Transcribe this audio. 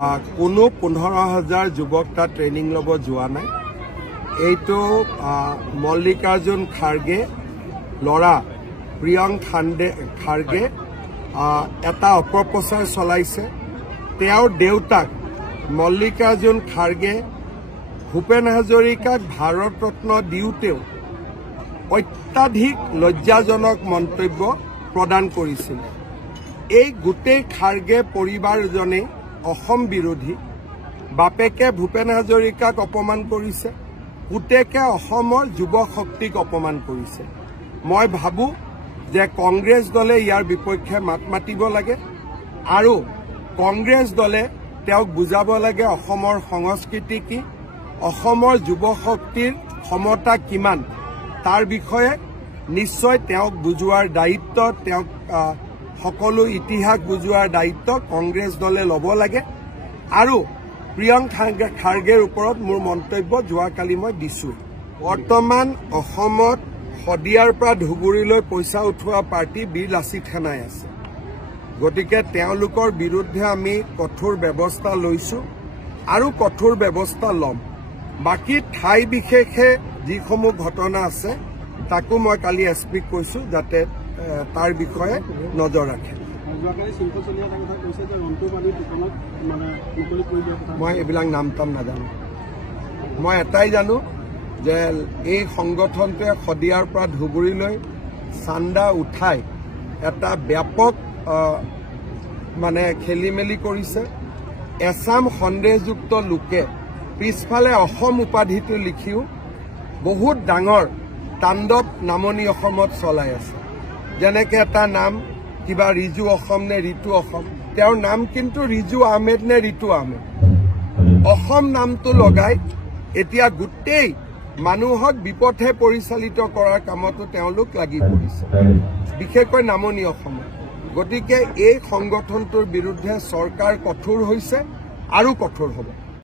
কোনো 15,000 যুৱক তাত ট্ৰেইনিং ল'ব যোৱা নাই। এইটো মল্লিকাৰ্জুন খাৰ্গে ল'ৰা প্ৰিয়ংক খাৰ্গে এটা অপপ্ৰচাৰ চলাইছে। তেওঁৰ দেউতাক মল্লিকাৰ্জুন খাৰ্গে ভূপেন হাজৰিকাক ভাৰত ৰত্ন দিওঁতেও অত্যাধিক লজ্জাজনক মন্তব্য প্ৰদান কৰিছিল। এই গোটেই খাৰ্গে পৰিবাৰজনে অসম বিৰোধী। বাপেকে ভূপেন হাজৰিকাক অপমান কৰিছে, পুতেকে অসমৰ যুৱ শক্তিক অপমান কৰিছে। মই ভাবো যে কংগ্ৰেছ দলে ইয়াৰ বিপক্ষে মাত মাতিব লাগে আৰু কংগ্ৰেছ দলে তেওঁক বুজাব লাগে অসমৰ সংস্কৃতি কি, অসমৰ যুৱ শক্তিৰ ক্ষমতা কিমান, তাৰ বিষয়ে নিশ্চয় তেওঁক বুজোৱাৰ দায়িত্ব, তেওঁক সকলো ইতিহাস বুজোৱাৰ দায়িত্ব কংগ্ৰেছ দলে ল'ব লাগে। আৰু প্ৰিয়ংক খাৰ্গেৰ ওপৰত মোৰ মন্তব্য যোৱাকালি মই দিছোঁ। বৰ্তমান অসমত শদিয়াৰ পৰা ধুবুৰীলৈ পইচা উঠোৱা পাৰ্টি বীৰ লাচিত সেনাই আছে। গতিকে তেওঁলোকৰ বিৰুদ্ধে আমি কঠোৰ ব্যৱস্থা লৈছোঁ আৰু কঠোৰ ব্যৱস্থা ল'ম। বাকী ঠাই বিশেষে যিসমূহ ঘটনা আছে তাকো মই কালি এছপিক কৈছোঁ যাতে তাৰ বিষয়ে নজৰ ৰাখে। মই এইবিলাক নাম টাম নাজানো। মই এটাই জানো যে এই সংগঠনটোৱে শদিয়াৰ পৰা ধুবুৰীলৈ চান্দা উঠাই এটা ব্যাপক খেলি মেলি কৰিছে। এছাম সন্দেহযুক্ত লোকে পিছফালে অসম উপাধিটো লিখিও বহুত ডাঙৰ তাণ্ডৱ নামনি অসমত চলাই আছে। যেনেকে এটা নাম কিবা ৰিজু অসম নে ৰিতু অসম, তেওঁৰ নাম কিন্তু ৰিজু আহমেদ নে ৰিতু আহমেদ। অসম নামটো লগাই এতিয়া গোটেই মানুহক বিপথে পৰিচালিত কৰাৰ কামতো তেওঁলোক লাগি পৰিছে, বিশেষকৈ নামনি অসমত। গতিকে এই সংগঠনটোৰ বিৰুদ্ধে চৰকাৰ কঠোৰ হৈছে আৰু কঠোৰ হ'ব।